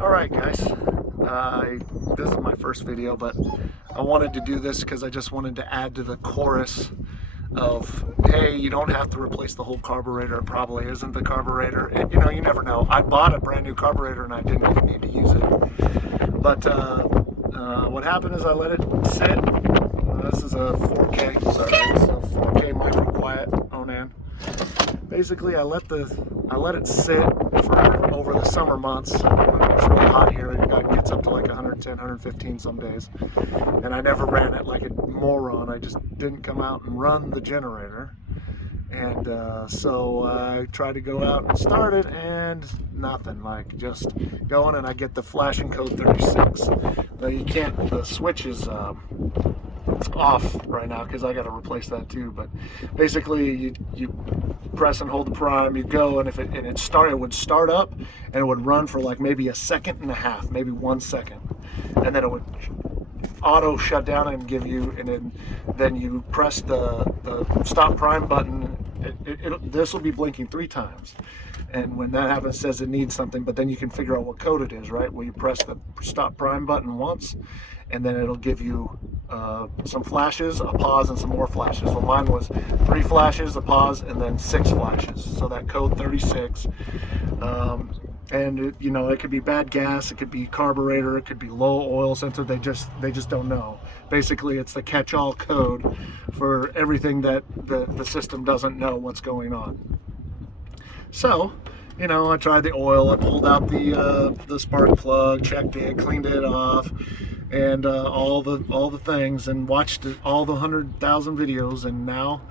Alright guys, this is my first video, but I wanted to do this because I just wanted to add to the chorus of, hey, you don't have to replace the whole carburetor. It probably isn't the carburetor. And, you never know. I bought a brand new carburetor and I didn't even need to use it. But what happened is I let it sit. This is a 4K, sorry, this is a 4K Microquiet Onan. Basically, I let it sit for over the summer months. It's really hot here. It gets up to like 110, 115 some days. And I never ran it like a moron. I just didn't come out and run the generator. And so I tried to go out and start it, and nothing. Like, just going, and I get the flashing code 36. Now you can't, the switch is off right now because I got to replace that too. But basically, you press and hold the prime, you go, and it would start up, and it would run for like maybe a second and a half, maybe 1 second, and then it would auto shut down and give you, and then you press the stop prime button. This will be blinking 3 times, and when that happens, it says it needs something, but then you can figure out what code it is, right? Well, you press the stop prime button once, and then it'll give you some flashes, a pause, and some more flashes. Well, mine was 3 flashes, a pause, and then 6 flashes. So that code 36. And it could be bad gas, it could be carburetor, it could be low oil sensor. They just don't know. Basically, it's the catch-all code for everything that the system doesn't know what's going on. So, I tried the oil, I pulled out the spark plug, checked it, cleaned it off, and all the things, and watched all the 100,000 videos. And now,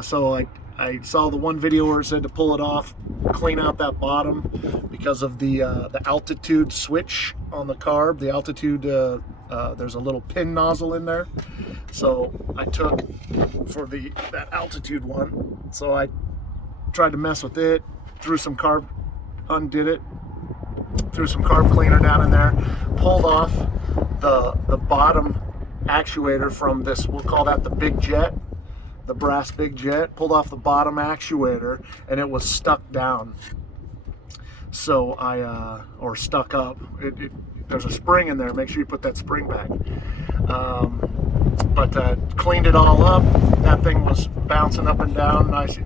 so I saw the one video where it said to pull it off, clean out that bottom because of the altitude switch on the carb. The altitude, there's a little pin nozzle in there. So I took for that altitude one. So I tried to mess with it, threw some carb, undid it, threw some carb cleaner down in there, pulled off the bottom actuator from this, we'll call that the big jet, the brass big jet, pulled off the bottom actuator, and it was stuck down. So or stuck up. There's a spring in there, make sure you put that spring back. But cleaned it all up. That thing was bouncing up and down nice,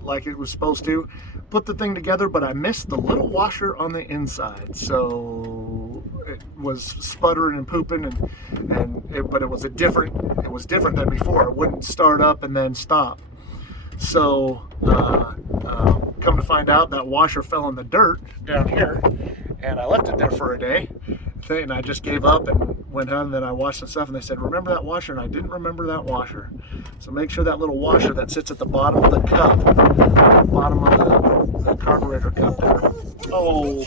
like it was supposed to. Put the thing together, but I missed the little washer on the inside, so it was sputtering and pooping, but it was different than before. It wouldn't start up and then stop. So come to find out, that washer fell in the dirt down here, and I left it there for a day, and I just gave up and went home. Then I washed the stuff, and they said, remember that washer? And I didn't remember that washer. So make sure that little washer that sits at the bottom of the cup, bottom of the carburetor cup there. Oh,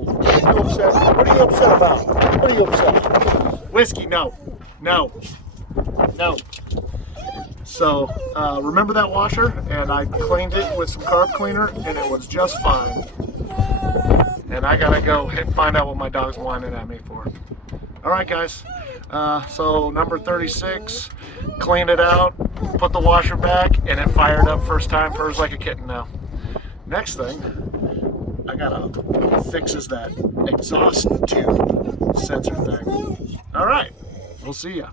what are you upset? What are you upset about? What are you upset? Whiskey, no. So remember that washer, and I cleaned it with some carb cleaner, and it was just fine. And I gotta go and find out what my dog's whining at me for. All right, guys. So number 36, cleaned it out, put the washer back, and it fired up first time. Purrs like a kitten now. Next thing I gotta fix is that exhaust tube sensor thing. All right, we'll see ya.